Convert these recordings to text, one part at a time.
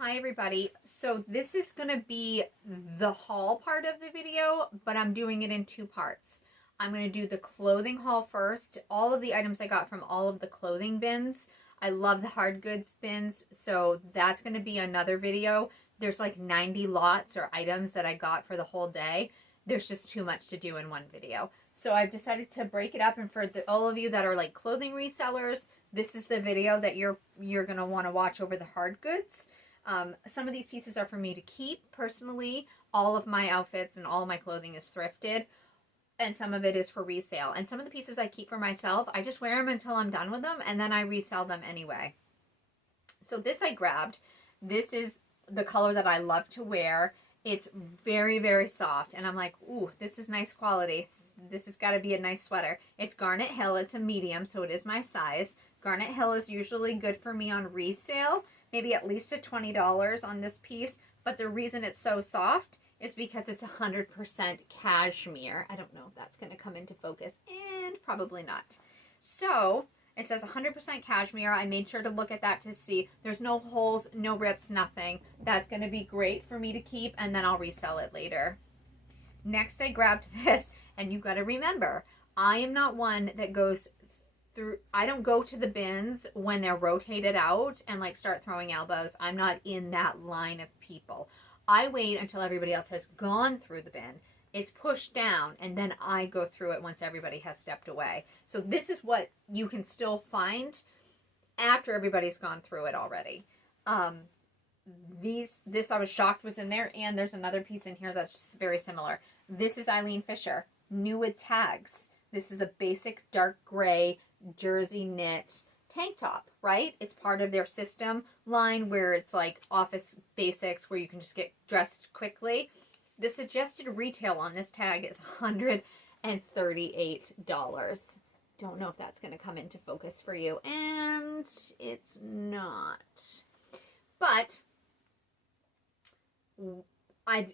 Hi everybody. So this is going to be the haul part of the video, but I'm doing it in two parts. I'm going to do the clothing haul first. All of the items I got from all of the clothing bins. I love the hard goods bins, so that's going to be another video. There's like 90 lots or items that I got for the whole day. There's just too much to do in one video. So I've decided to break it up, and for all of you that are like clothing resellers, this is the video that you're going to want to watch over the hard goods. Some of these pieces are for me to keep personally. All of my outfits and all of my clothing is thrifted, and some of it is for resale. And some of the pieces I keep for myself, I just wear them until I'm done with them, and then I resell them anyway. So this I grabbed. This is the color that I love to wear. It's very, very soft, and I'm like, ooh, this is nice quality. This has got to be a nice sweater. It's Garnet Hill. It's a medium, so it is my size. Garnet Hill is usually good for me on resale. Maybe at least a $20 on this piece, but the reason it's so soft is because it's 100% cashmere. I don't know if that's going to come into focus, and probably not. So it says 100% cashmere. I made sure to look at that to see there's no holes, no rips, nothing. That's going to be great for me to keep, and then I'll resell it later. Next, I grabbed this, and you got to remember, I am not one that goes I don't go to the bins when they're rotated out and like start throwing elbows. I'm not in that line of people. I wait until everybody else has gone through the bin. It's pushed down, and then I go through it once everybody has stepped away. So this is what you can still find after everybody's gone through it already. This I was shocked was in there, and there's another piece in here that's just very similar. This is Eileen Fisher, new with tags. This is a basic dark gray jersey knit tank top, right? It's part of their system line where it's like office basics where you can just get dressed quickly. The suggested retail on this tag is $138. Don't know if that's going to come into focus for you, and it's not. But I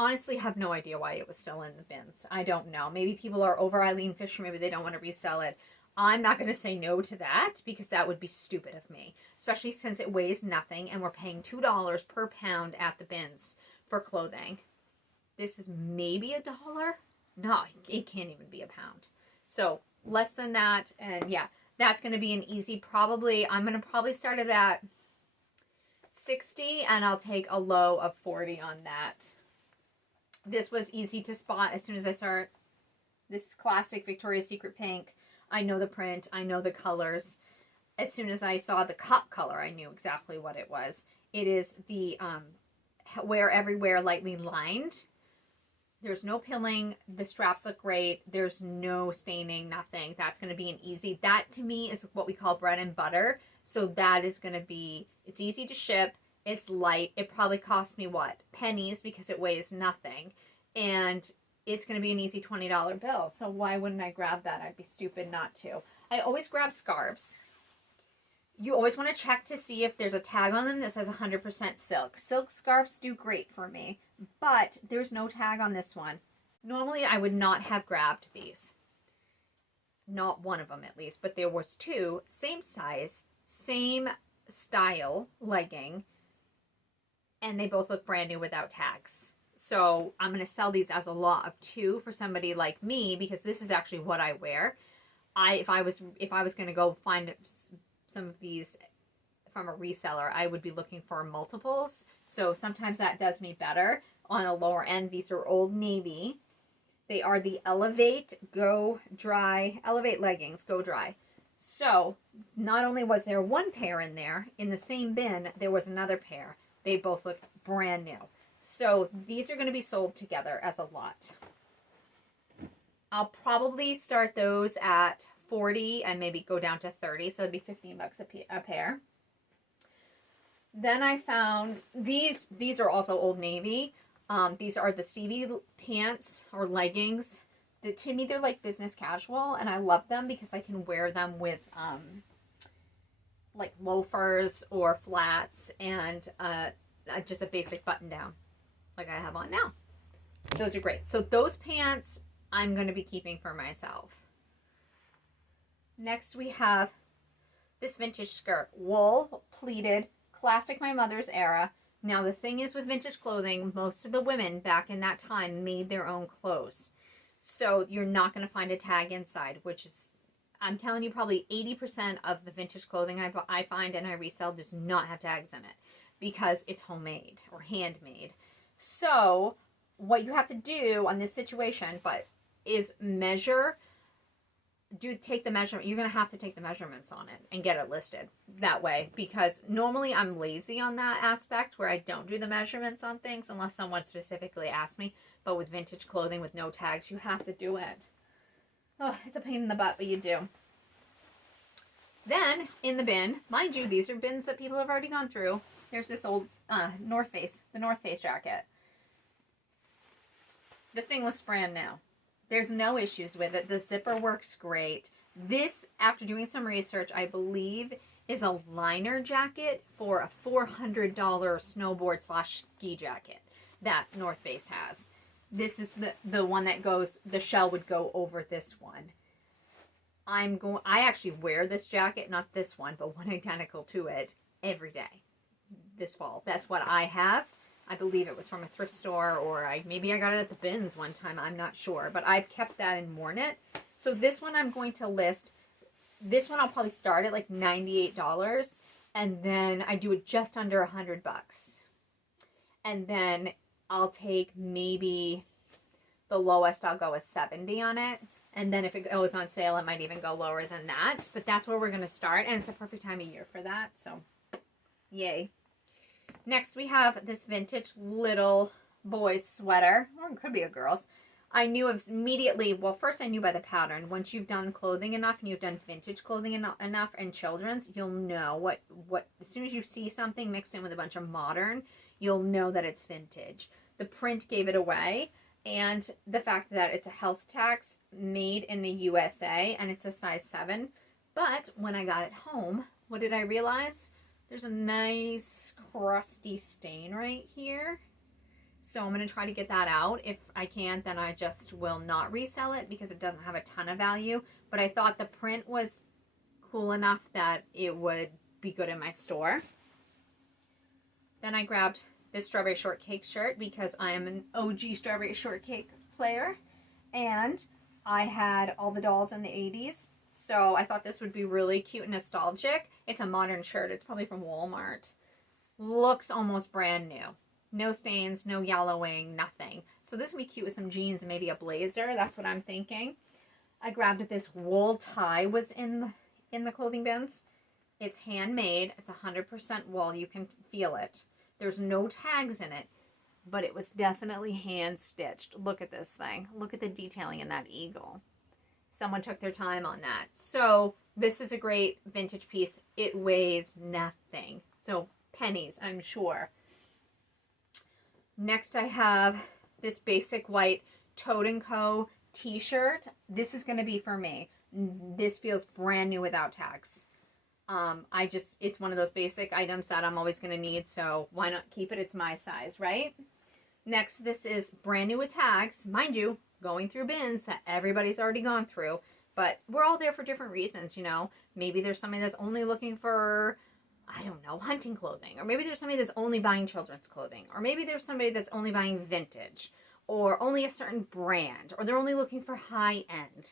honestly have no idea why it was still in the bins. I don't know. Maybe people are over Eileen Fisher. Maybe they don't want to resell it. I'm not going to say no to that because that would be stupid of me, especially since it weighs nothing and we're paying $2 per pound at the bins for clothing. This is maybe $1. No, it can't even be a pound. So less than that, and yeah, that's going to be an easy I'm going to probably start it at 60, and I'll take a low of 40 on that. This was easy to spot as soon as I start. This classic Victoria's Secret pink. I know the print. I know the colors. As soon as I saw the cup color, I knew exactly what it was. It is the Wear Everywhere lightly lined. There's no pilling. The straps look great. There's no staining, nothing. That's going to be an easy. That to me is what we call bread and butter. So that is going to be, it's easy to ship. It's light. It probably cost me what? Pennies because it weighs nothing. And it's going to be an easy $20 bill. So why wouldn't I grab that? I'd be stupid not to. I always grab scarves. You always want to check to see if there's a tag on them that says 100% silk. Silk scarves do great for me, but there's no tag on this one. Normally, I would not have grabbed these. Not one of them at least, but there was two, same size, same style legging, and they both look brand new without tags. So I'm going to sell these as a lot of two for somebody like me because this is actually what I wear. If I was going to go find some of these from a reseller, I would be looking for multiples. So sometimes that does me better. On a lower end, these are Old Navy. They are the Elevate leggings, Go Dry. So not only was there one pair in there, in the same bin, there was another pair. They both look brand new. So these are going to be sold together as a lot. I'll probably start those at 40 and maybe go down to 30. So it'd be 15 bucks a pair. Then I found these are also Old Navy. These are the Stevie pants or leggings. To me, they're like business casual, and I love them because I can wear them with like loafers or flats and just a basic button down like I have on now. Those are great. So those pants I'm going to be keeping for myself. Next we have this vintage skirt, wool pleated classic my mother's era. Now the thing is with vintage clothing, most of the women back in that time made their own clothes. So you're not going to find a tag inside, which is, I'm telling you, probably 80% of the vintage clothing I find and I resell does not have tags in it because it's homemade or handmade. So what you have to do on this situation is measure. Take the measurement. You're going to have to take the measurements on it and get it listed that way, because normally I'm lazy on that aspect where I don't do the measurements on things unless someone specifically asks me. But with vintage clothing with no tags, you have to do it. Oh, it's a pain in the butt, but you do. Then in the bin, mind you, these are bins that people have already gone through. Here's this old North Face, the North Face jacket. The thing looks brand new. There's no issues with it. The zipper works great. This, after doing some research, I believe is a liner jacket for a $400 snowboard/ski jacket that North Face has. This is the one that goes, the shell would go over this one. I actually wear this jacket, not this one, but one identical to it every day this fall. That's what I have. I believe it was from a thrift store, or maybe I got it at the bins one time. I'm not sure, but I've kept that and worn it. So this one I'm going to list. This one I'll probably start at like $98, and then I do it just under $100. And then I'll take maybe the lowest I'll go is 70 on it. And then if it goes on sale, it might even go lower than that. But that's where we're going to start, and it's the perfect time of year for that. So, yay. Next, we have this vintage little boy's sweater, or it could be a girl's. I knew immediately, well, first I knew by the pattern. Once you've done clothing enough and you've done vintage clothing enough and children's, you'll know what, as soon as you see something mixed in with a bunch of modern, you'll know that it's vintage. The print gave it away, and the fact that it's a health tax made in the USA, and it's a size 7. But when I got it home, what did I realize? There's a nice crusty stain right here. So I'm going to try to get that out. If I can't, then I just will not resell it because it doesn't have a ton of value. But I thought the print was cool enough that it would be good in my store. Then I grabbed this strawberry shortcake shirt because I am an OG strawberry shortcake player. And I had all the dolls in the 80s. So I thought this would be really cute and nostalgic. It's a modern shirt. It's probably from Walmart. Looks almost brand new. No stains, no yellowing, nothing. So this would be cute with some jeans and maybe a blazer. That's what I'm thinking. I grabbed this wool tie was in the clothing bins. It's handmade. It's 100% wool. You can feel it. There's no tags in it, but it was definitely hand stitched. Look at this thing. Look at the detailing in that eagle. Someone took their time on that. So this is a great vintage piece. It weighs nothing. So pennies, I'm sure. Next I have this basic white Toad & Co. t-shirt. This is going to be for me. This feels brand new without tags. It's one of those basic items that I'm always going to need, so why not keep it? It's my size, right? Next, this is brand new with tags. Mind you, going through bins that everybody's already gone through, but we're all there for different reasons, you know. Maybe there's somebody that's only looking for, I don't know, hunting clothing, or maybe there's somebody that's only buying children's clothing, or maybe there's somebody that's only buying vintage, or only a certain brand, or they're only looking for high end.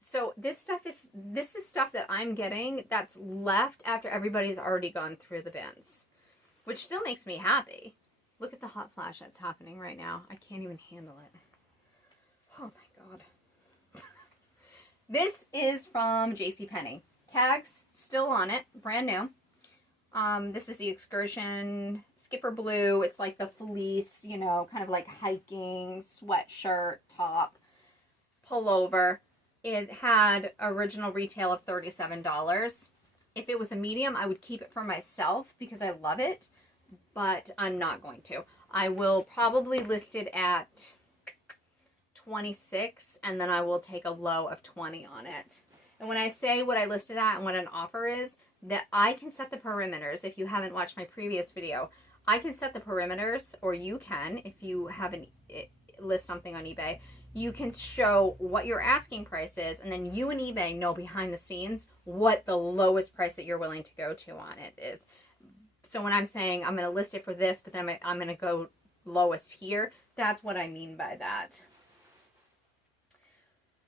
So this is stuff that I'm getting that's left after everybody's already gone through the bins, which still makes me happy. Look at the hot flash that's happening right now. I can't even handle it. Oh my God. This is from JCPenney. Tags still on it, brand new. This is the Excursion Skipper Blue. It's like the fleece, you know, kind of like hiking, sweatshirt, top, pullover. It had original retail of $37. If it was a medium, I would keep it for myself because I love it, but I'm not going to. I will probably list it at 26, and then I will take a low of 20 on it. And when I say what I listed at and what an offer is, that I can set the perimeters. If you haven't watched my previous video, I can set the perimeters, or you can, if you haven't list something on eBay, you can show what your asking price is, and then you and eBay know behind the scenes what the lowest price that you're willing to go to on it is. So when I'm saying I'm going to list it for this, but then I'm going to go lowest here, that's what I mean by that.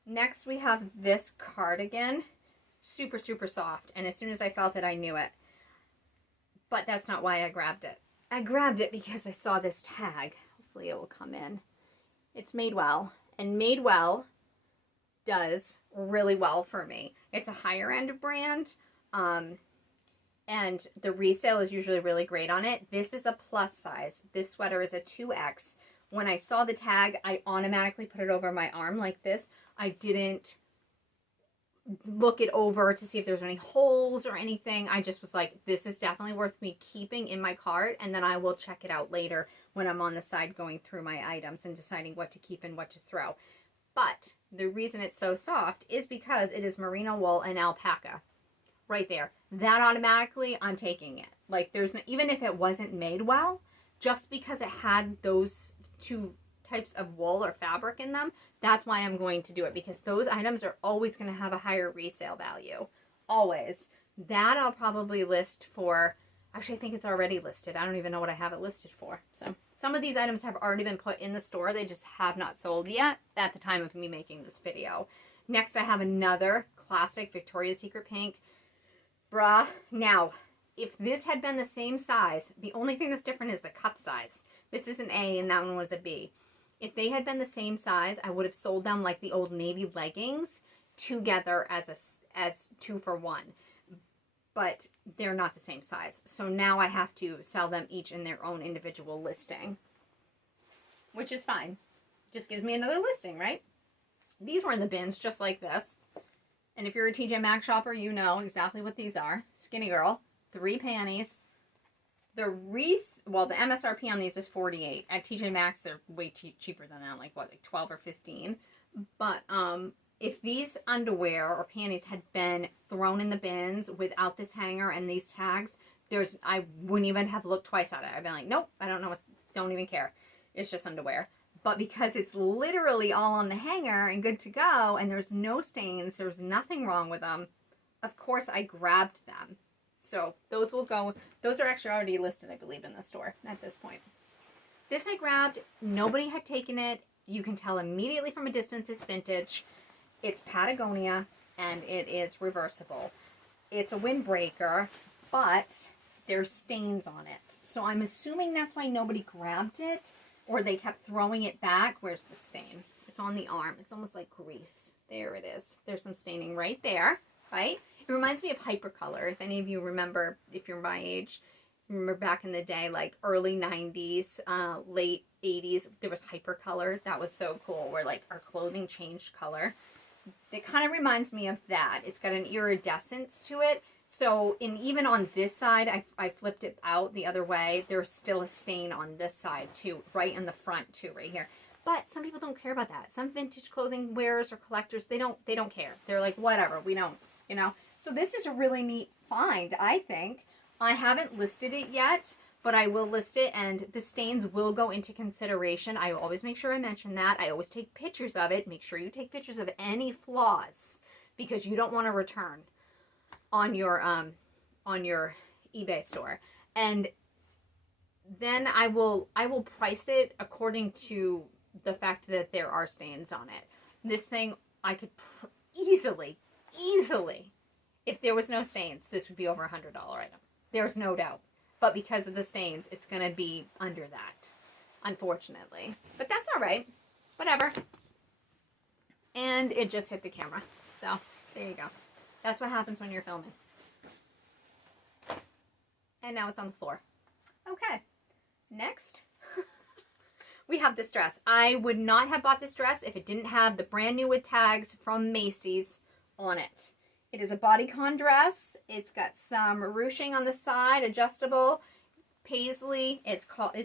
Next, we have this cardigan. Super, super soft. And as soon as I felt it, I knew it. But that's not why I grabbed it. I grabbed it because I saw this tag. Hopefully it will come in. It's Madewell. And Madewell does really well for me. It's a higher end brand. And the resale is usually really great on it. This is a plus size. This sweater is a 2X. When I saw the tag, I automatically put it over my arm like this. I didn't look it over to see if there's any holes or anything. I just was like, this is definitely worth me keeping in my cart, and then I will check it out later when I'm on the side going through my items and deciding what to keep and what to throw. But the reason it's so soft is because it is merino wool and alpaca. Right there. That automatically, I'm taking it. Like, there's no, even if it wasn't Madewell, just because it had those two types of wool or fabric in them, that's why I'm going to do it, because those items are always going to have a higher resale value. Always. That I'll probably list for, actually I think it's already listed. I don't even know what I have it listed for. So some of these items have already been put in the store. They just have not sold yet at the time of me making this video. Next, I have another classic Victoria's Secret pink bra. Now, if this had been the same size, the only thing that's different is the cup size. This is an A and that one was a B. If they had been the same size, I would have sold them like the old navy leggings together as 2 for 1. But they're not the same size. So now I have to sell them each in their own individual listing. Which is fine. Just gives me another listing, right? These were in the bins just like this. And if you're a TJ Maxx shopper, you know exactly what these are. Skinny Girl, 3 panties. The MSRP on these is $48. At TJ Maxx, they're way cheaper than that, like what, like 12 or 15. But if these underwear or panties had been thrown in the bins without this hanger and these tags, I wouldn't even have looked twice at it. I'd been like, nope, I don't know what, don't even care. It's just underwear. But because it's literally all on the hanger and good to go, and there's no stains, there's nothing wrong with them, of course I grabbed them. So those will go, those are actually already listed, I believe, in the store at this point. This I grabbed, nobody had taken it. You can tell immediately from a distance it's vintage. It's Patagonia, and it is reversible. It's a windbreaker, but there's stains on it. So I'm assuming that's why nobody grabbed it, or they kept throwing it back. Where's the stain? It's on the arm. It's almost like grease. There it is. There's some staining right there, right? It reminds me of Hypercolor. If any of you remember, if you're my age, remember back in the day, like early 90s, late 80s, there was Hypercolor. That was so cool, where like our clothing changed color. It kind of reminds me of that. It's got an iridescence to it. So even on this side, I flipped it out the other way. There's still a stain on this side too, right in the front too, right here. But some people don't care about that. Some vintage clothing wearers or collectors, they don't care. They're like, whatever, we don't, you know. So this is a really neat find, I think. I haven't listed it yet, but I will list it, and the stains will go into consideration. I always make sure I mention that. I always take pictures of it. Make sure you take pictures of any flaws, because you don't want to return on your eBay store. And then I will price it according to the fact that there are stains on it. This thing, I could easily, if there was no stains, this would be over $100 item. There's no doubt. But because of the stains, it's going to be under that, unfortunately. But that's all right. Whatever. And it just hit the camera. So, there you go. That's what happens when you're filming. And now it's on the floor. Okay. Next, we have this dress. I would not have bought this dress if it didn't have the brand new with tags from Macy's on it. It is a bodycon dress. It's got some ruching on the side, adjustable, paisley. It's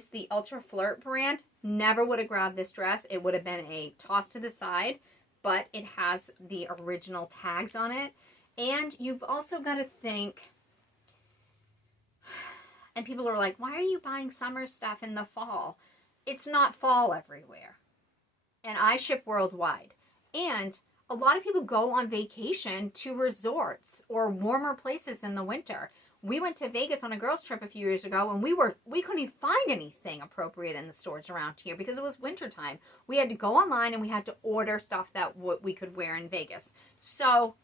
the Ultra Flirt brand. Never would have grabbed this dress. It would have been a toss to the side, but it has the original tags on it. And you've also got to think, and people are like, why are you buying summer stuff in the fall? It's not fall everywhere. And I ship worldwide. And a lot of people go on vacation to resorts or warmer places in the winter. We went to Vegas on a girls trip a few years ago, and we couldn't even find anything appropriate in the stores around here because it was wintertime. We had to go online and we had to order stuff that we could wear in Vegas. So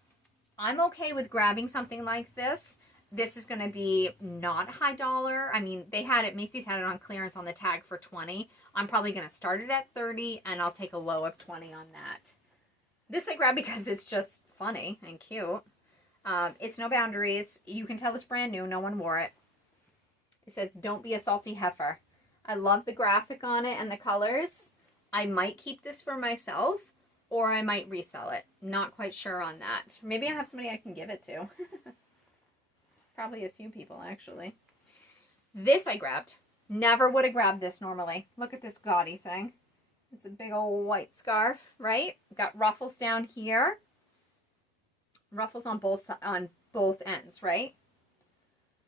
I'm okay with grabbing something like this. This is going to be not high dollar. I mean, Macy's had it on clearance on the tag for $20. I'm probably going to start it at $30, and I'll take a low of $20 on that. This I grabbed because it's just funny and cute. It's no boundaries. You can tell it's brand new. No one wore it. It says, "Don't be a salty heifer." I love the graphic on it and the colors. I might keep this for myself, or I might resell it. Not quite sure on that. Maybe I have somebody I can give it to. Probably a few people, actually. This I grabbed. Never would have grabbed this normally. Look at this gaudy thing. It's a big old white scarf, right? Got ruffles down here. Ruffles on both ends, right?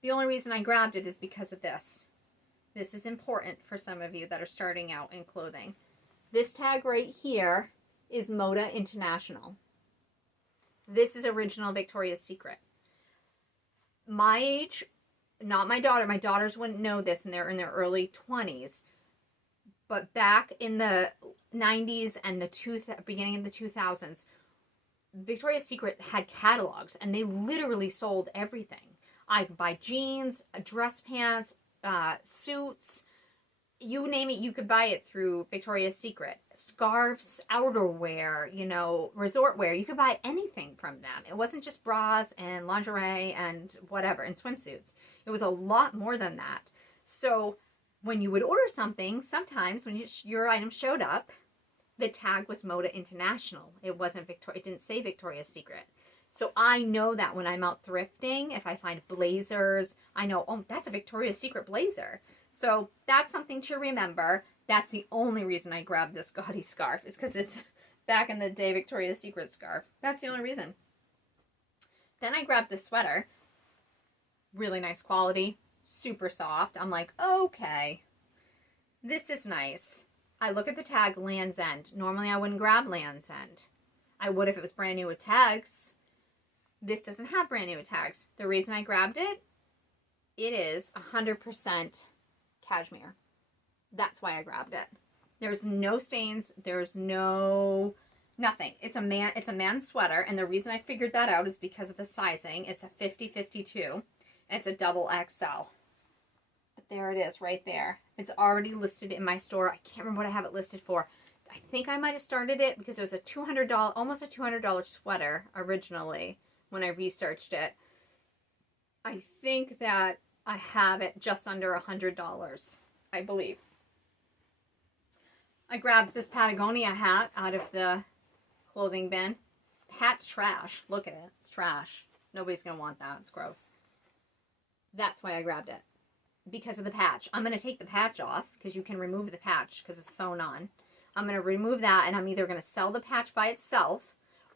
The only reason I grabbed it is because of this. This is important for some of you that are starting out in clothing. This tag right here is Moda International. This is original Victoria's Secret. My age, not my daughter. My daughters wouldn't know this, and they're in their early 20s. But back in the 90s and the beginning of the 2000s, Victoria's Secret had catalogs, and they literally sold everything. I could buy jeans, dress pants, suits, you name it, you could buy it through Victoria's Secret. Scarves, outerwear, resort wear. You could buy anything from them. It wasn't just bras and lingerie and whatever, and swimsuits. It was a lot more than that. So when you would order something, sometimes when your item showed up, the tag was Moda International. It wasn't it didn't say Victoria's Secret. So I know that when I'm out thrifting, if I find blazers, I know, oh, that's a Victoria's Secret blazer. So that's something to remember. That's the only reason I grabbed this gaudy scarf, is because it's back in the day Victoria's Secret scarf. That's the only reason. Then I grabbed this sweater. Really nice quality. Super soft. I'm like, okay, this is nice. I look at the tag, Land's End. Normally I wouldn't grab Land's End. I would if it was brand new with tags. This doesn't have brand new with tags. The reason I grabbed it, it is 100% cashmere. That's why I grabbed it. There's no stains. There's no nothing. It's a man's sweater, and the reason I figured that out is because of the sizing. It's a 50-52. It's a double XL. There it is right there. It's already listed in my store. I can't remember what I have it listed for. I think I might have started it because it was a $200, almost a $200 sweater originally when I researched it. I think that I have it just under $100, I believe. I grabbed this Patagonia hat out of the clothing bin. The hat's trash. Look at it. It's trash. Nobody's going to want that. It's gross. That's why I grabbed it. Because of the patch. I'm going to take the patch off because you can remove the patch because it's sewn on. I'm going to remove that, and I'm either going to sell the patch by itself,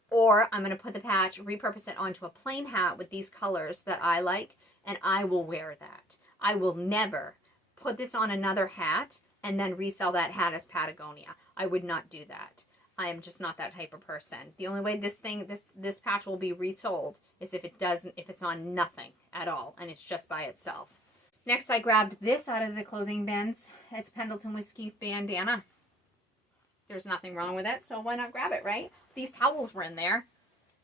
or I'm going to put the patch, repurpose it onto a plain hat with these colors that I like, and I will wear that. I will never put this on another hat and then resell that hat as Patagonia. I would not do that. I am just not that type of person. The only way this patch will be resold is if it's on nothing at all and it's just by itself. Next, I grabbed this out of the clothing bins. It's Pendleton Whiskey bandana. There's nothing wrong with it, so why not grab it, right? These towels were in there.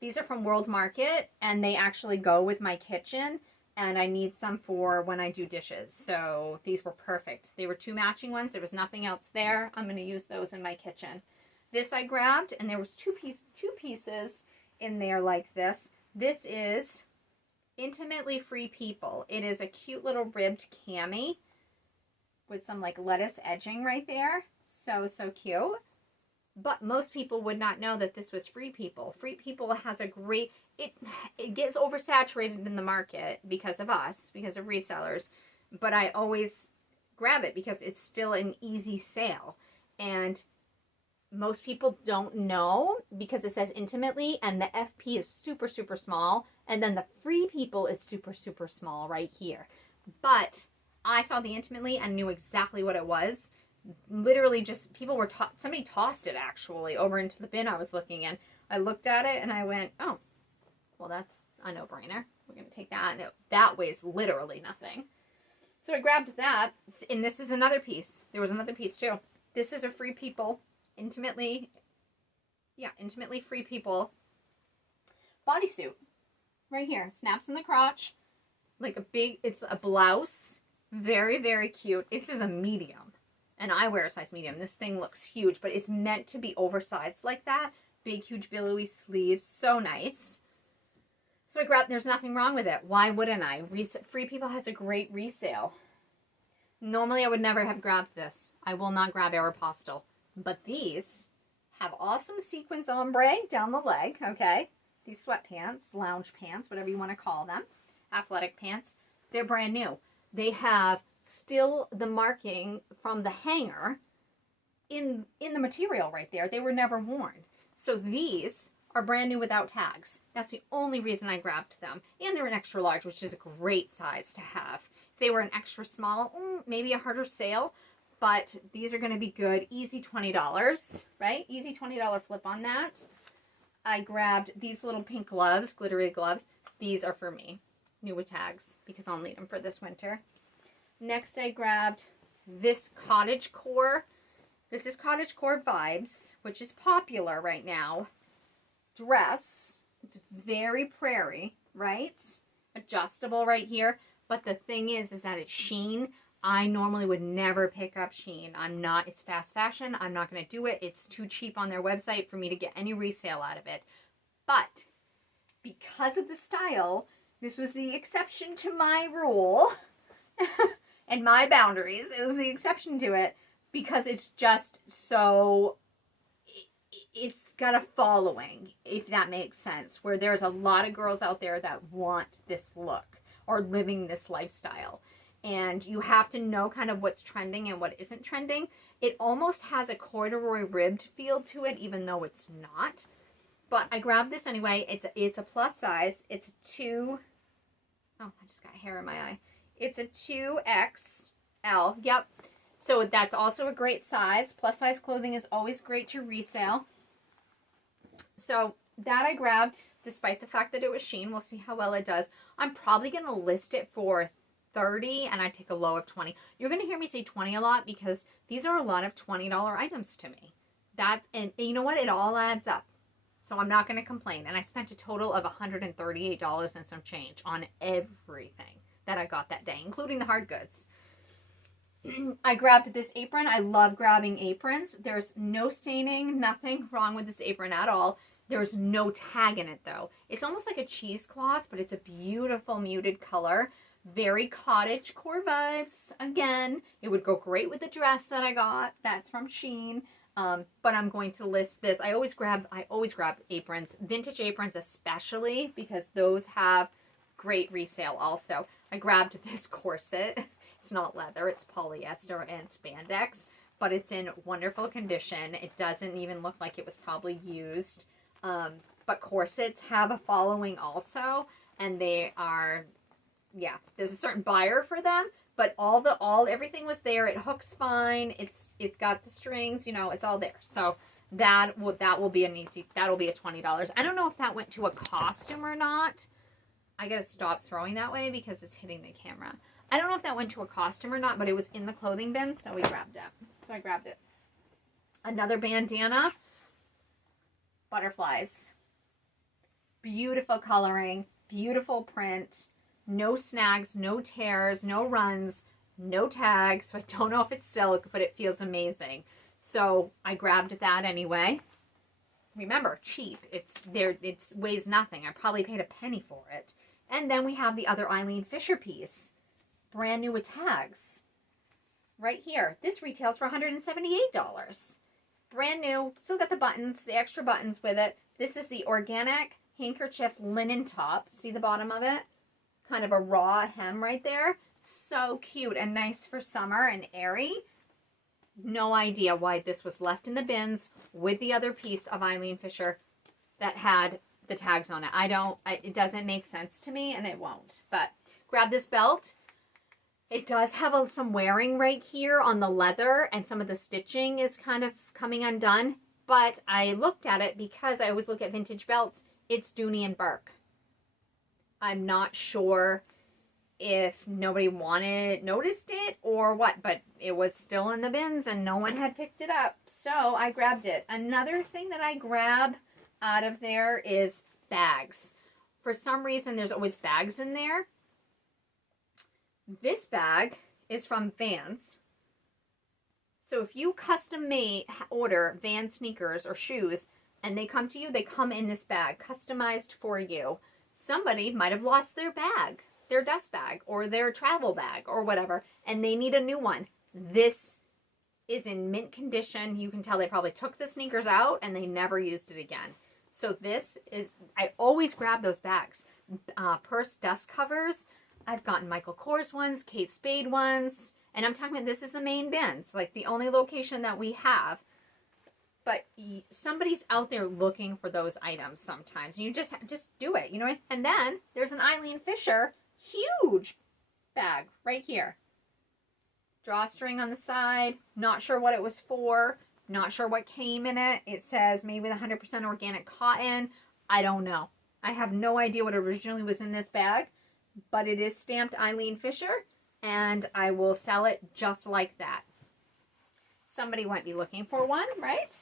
These are from World Market, and they actually go with my kitchen, and I need some for when I do dishes. So these were perfect. They were 2 matching ones. There was nothing else there. I'm going to use those in my kitchen. This I grabbed, and there was two pieces in there like this. This is Intimately Free People. It is a cute little ribbed cami with some like lettuce edging right there. So cute. But most people would not know that this was Free People. Free People has a great, it gets oversaturated in the market because of us, because of resellers. But I always grab it because it's still an easy sale. And most people don't know because it says Intimately, and the FP is super, super small. And then the Free People is super, super small right here. But I saw the Intimately and knew exactly what it was. Literally just, somebody tossed it actually over into the bin I was looking in. I looked at it and I went, oh, well, that's a no-brainer. We're going to take that, and that weighs literally nothing. So I grabbed that, and this is another piece. There was another piece too. This is a Free People, intimately Free People bodysuit. Right here, snaps in the crotch, like it's a blouse. Very, very cute. This is a medium, and I wear a size medium. This thing looks huge, but it's meant to be oversized like that. Big, huge, billowy sleeves. So nice. So I grabbed, there's nothing wrong with it. Why wouldn't I? Free People has a great resale. Normally, I would never have grabbed this. I will not grab Aeropostale. But these have awesome sequins ombre down the leg, okay? These sweatpants, lounge pants, whatever you want to call them. Athletic pants. They're brand new. They have still the marking from the hanger in the material right there. They were never worn. So these are brand new without tags. That's the only reason I grabbed them. And they're an extra large, which is a great size to have. If they were an extra small, maybe a harder sale, but these are going to be good. Easy $20, right? Easy $20 flip on that. I grabbed these little pink gloves, glittery gloves. These are for me. New with tags, because I'll need them for this winter. Next, I grabbed this cottagecore. This is cottagecore Vibes, which is popular right now. Dress. It's very prairie, right? Adjustable right here. But the thing is that it's Shein. I normally would never pick up Shein. It's fast fashion. I'm not going to do it. It's too cheap on their website for me to get any resale out of it. But because of the style, this was the exception to my rule and my boundaries. It was the exception to it because it's just so, it's got a following, if that makes sense, where there's a lot of girls out there that want this look or living this lifestyle. And you have to know kind of what's trending and what isn't trending. It almost has a corduroy ribbed feel to it, even though it's not. But I grabbed this anyway. It's a plus size. It's a 2... Oh, I just got hair in my eye. It's a 2XL. Yep. So that's also a great size. Plus size clothing is always great to resale. So that I grabbed, despite the fact that it was Shein. We'll see how well it does. I'm probably going to list it for $30, and I take a low of $20. You're going to hear me say $20 a lot because these are a lot of $20 items to me. And you know what? It all adds up. So I'm not going to complain. And I spent a total of $138 and some change on everything that I got that day, including the hard goods. I grabbed this apron. I love grabbing aprons. There's no staining, nothing wrong with this apron at all. There's no tag in it though. It's almost like a cheesecloth, but it's a beautiful muted color. Very cottagecore vibes. Again, it would go great with the dress that I got. That's from Shein. But I'm going to list this. I always grab aprons, vintage aprons especially, because those have great resale also. I grabbed this corset. It's not leather, it's polyester and spandex, but it's in wonderful condition. It doesn't even look like it was probably used. But corsets have a following also, and they are, yeah, there's a certain buyer for them. But everything was there. It hooks fine. It's got the strings, you know, it's all there. So that'll be a $20. I don't know if that went to a costume or not. I gotta stop throwing that way because it's hitting the camera. I don't know if that went to a costume or not, but it was in the clothing bin, so we grabbed it. So I grabbed it. Another bandana. Butterflies. Beautiful coloring, beautiful print. No snags, no tears, no runs, no tags. So I don't know if it's silk, but it feels amazing. So I grabbed that anyway. Remember, cheap. It weighs nothing. I probably paid a penny for it. And then we have the other Eileen Fisher piece. Brand new with tags. Right here. This retails for $178. Brand new. Still got the buttons, the extra buttons with it. This is the organic handkerchief linen top. See the bottom of it? Kind of a raw hem right there. So cute and nice for summer and airy. No idea why this was left in the bins with the other piece of Eileen Fisher that had the tags on it. It doesn't make sense to me, and it won't. But grab this belt. It does have some wearing right here on the leather, and some of the stitching is kind of coming undone. But I looked at it because I always look at vintage belts. It's Dooney and Burke. I'm not sure if nobody noticed it or what, but it was still in the bins and no one had picked it up. So I grabbed it. Another thing that I grab out of there is bags. For some reason, there's always bags in there. This bag is from Vans. So if you custom order Vans sneakers or shoes and they come to you, they come in this bag, customized for you. Somebody might have lost their bag, their dust bag, or their travel bag, or whatever, and they need a new one. This is in mint condition. You can tell they probably took the sneakers out and they never used it again. So this is, I always grab those bags. Purse dust covers. I've gotten Michael Kors ones, Kate Spade ones, and I'm talking about this is the Maine Bins, like the only location that we have. But somebody's out there looking for those items sometimes. And you just do it, you know. And then there's an Eileen Fisher huge bag right here. Drawstring on the side. Not sure what it was for. Not sure what came in it. It says maybe with 100% organic cotton. I don't know. I have no idea what originally was in this bag. But it is stamped Eileen Fisher. And I will sell it just like that. Somebody might be looking for one, right?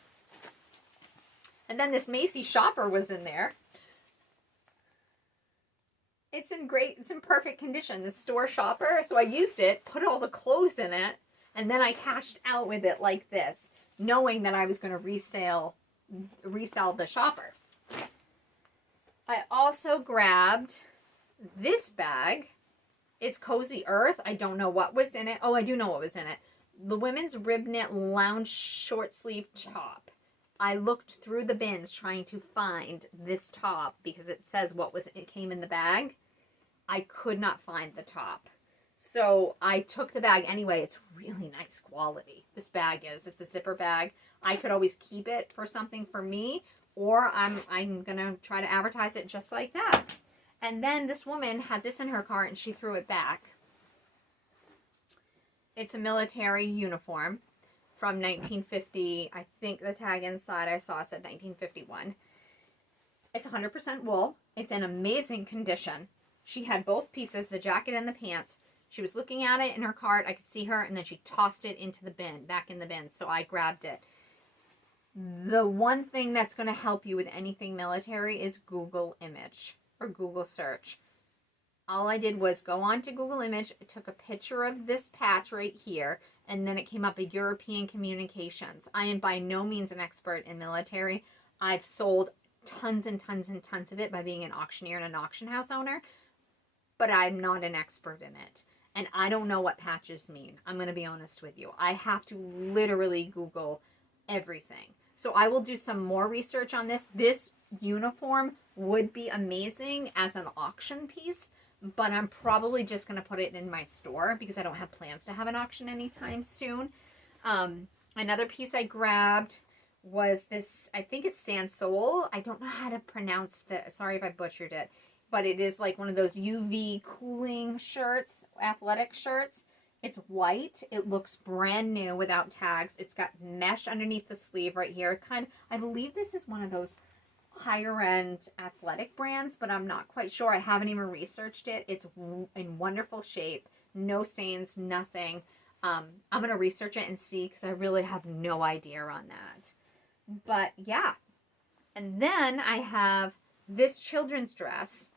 And then this Macy shopper was in there. It's in perfect condition, the store shopper. So I used it, put all the clothes in it, and then I cashed out with it like this, knowing that I was going to resell the shopper. I also grabbed this bag. It's Cozy Earth. I don't know what was in it. Oh, I do know what was in it. The women's rib knit lounge short sleeve top. I looked through the bins trying to find this top because it says it came in the bag. I could not find the top. So I took the bag anyway. It's really nice quality. This bag is. It's a zipper bag. I could always keep it for something for me, or I'm going to try to advertise it just like that. And then this woman had this in her cart and she threw it back. It's a military uniform from 1950. I think the tag inside I saw said 1951. It's 100% wool. It's in amazing condition. She had both pieces, the jacket and the pants. She was looking at it in her cart. I could see her, and then she tossed it into the bin, back in the bin. So I grabbed it. The one thing that's going to help you with anything military is Google image or Google search. All I did was go on to Google image, took a picture of this patch right here, and then it came up a European communications. I am by no means an expert in military. I've sold tons and tons and tons of it by being an auctioneer and an auction house owner, but I'm not an expert in it. And I don't know what patches mean. I'm going to be honest with you. I have to literally Google everything. So I will do some more research on this. This uniform would be amazing as an auction piece, but I'm probably just going to put it in my store because I don't have plans to have an auction anytime soon. Another piece I grabbed was this, I think it's Sansole. I don't know how to pronounce sorry if I butchered it, but it is like one of those UV cooling shirts, athletic shirts. It's white. It looks brand new without tags. It's got mesh underneath the sleeve right here. I believe this is one of those higher end athletic brands, but I'm not quite sure. I haven't even researched it. It's in wonderful shape, no stains, nothing. I'm going to research it and see because I really have no idea on that. But yeah. And then I have this children's dress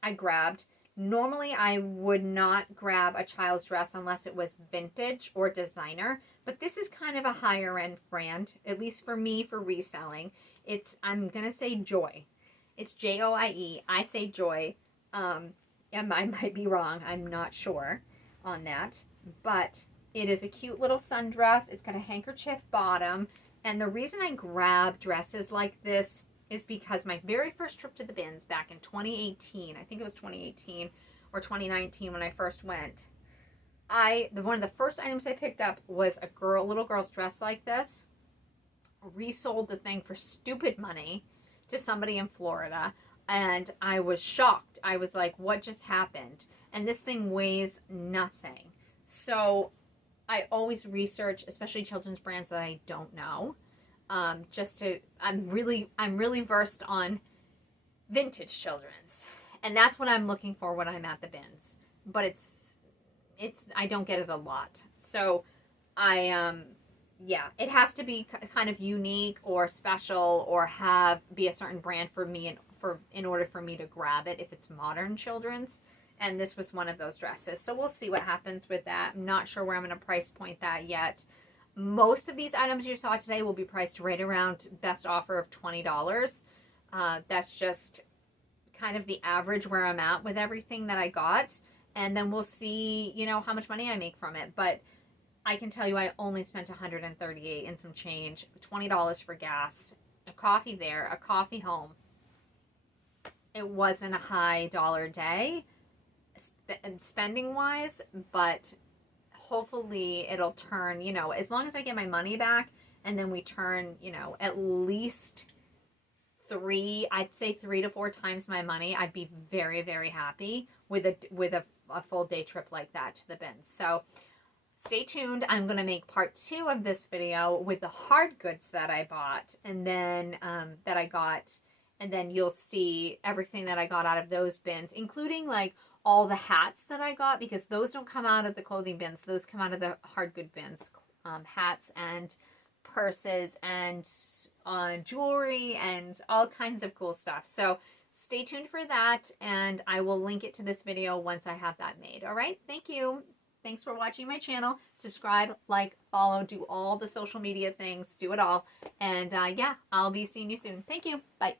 I grabbed. Normally I would not grab a child's dress unless it was vintage or designer, but this is kind of a higher end brand, at least for me, for reselling. I'm going to say Joy. It's Joie. I say Joy. And I might be wrong. I'm not sure on that. But it is a cute little sundress. It's got a handkerchief bottom. And the reason I grab dresses like this is because my very first trip to the bins back in 2018, I think it was 2018 or 2019 when I first went, one of the first items I picked up was a little girl's dress like this. Resold the thing for stupid money to somebody in Florida, and I was shocked. I was like, what just happened? And this thing weighs nothing. So I always research, especially children's brands that I don't know. I'm really versed on vintage children's. And that's what I'm looking for when I'm at the bins. But I don't get it a lot. So yeah, it has to be kind of unique or special or be a certain brand for me in order for me to grab it if it's modern children's. And this was one of those dresses. So we'll see what happens with that. I'm not sure where I'm going to price point that yet. Most of these items you saw today will be priced right around best offer of $20. That's just kind of the average where I'm at with everything that I got. And then we'll see, you know, how much money I make from it. But I can tell you I only spent $138 and some change, $20 for gas, a coffee there, a coffee home. It wasn't a high dollar day spending wise, but hopefully it'll turn, you know, as long as I get my money back and then we turn, you know, at least I'd say 3 to 4 times my money, I'd be very, very happy with a full day trip like that to the bins. So stay tuned. I'm going to make part 2 of this video with the hard goods that I bought and then and then you'll see everything that I got out of those bins, including like all the hats that I got, because those don't come out of the clothing bins. Those come out of the hard good bins. Hats and purses and jewelry and all kinds of cool stuff. So stay tuned for that, and I will link it to this video once I have that made. All right, thank you. Thanks for watching my channel. Subscribe, like, follow, do all the social media things, do it all. And yeah, I'll be seeing you soon. Thank you. Bye.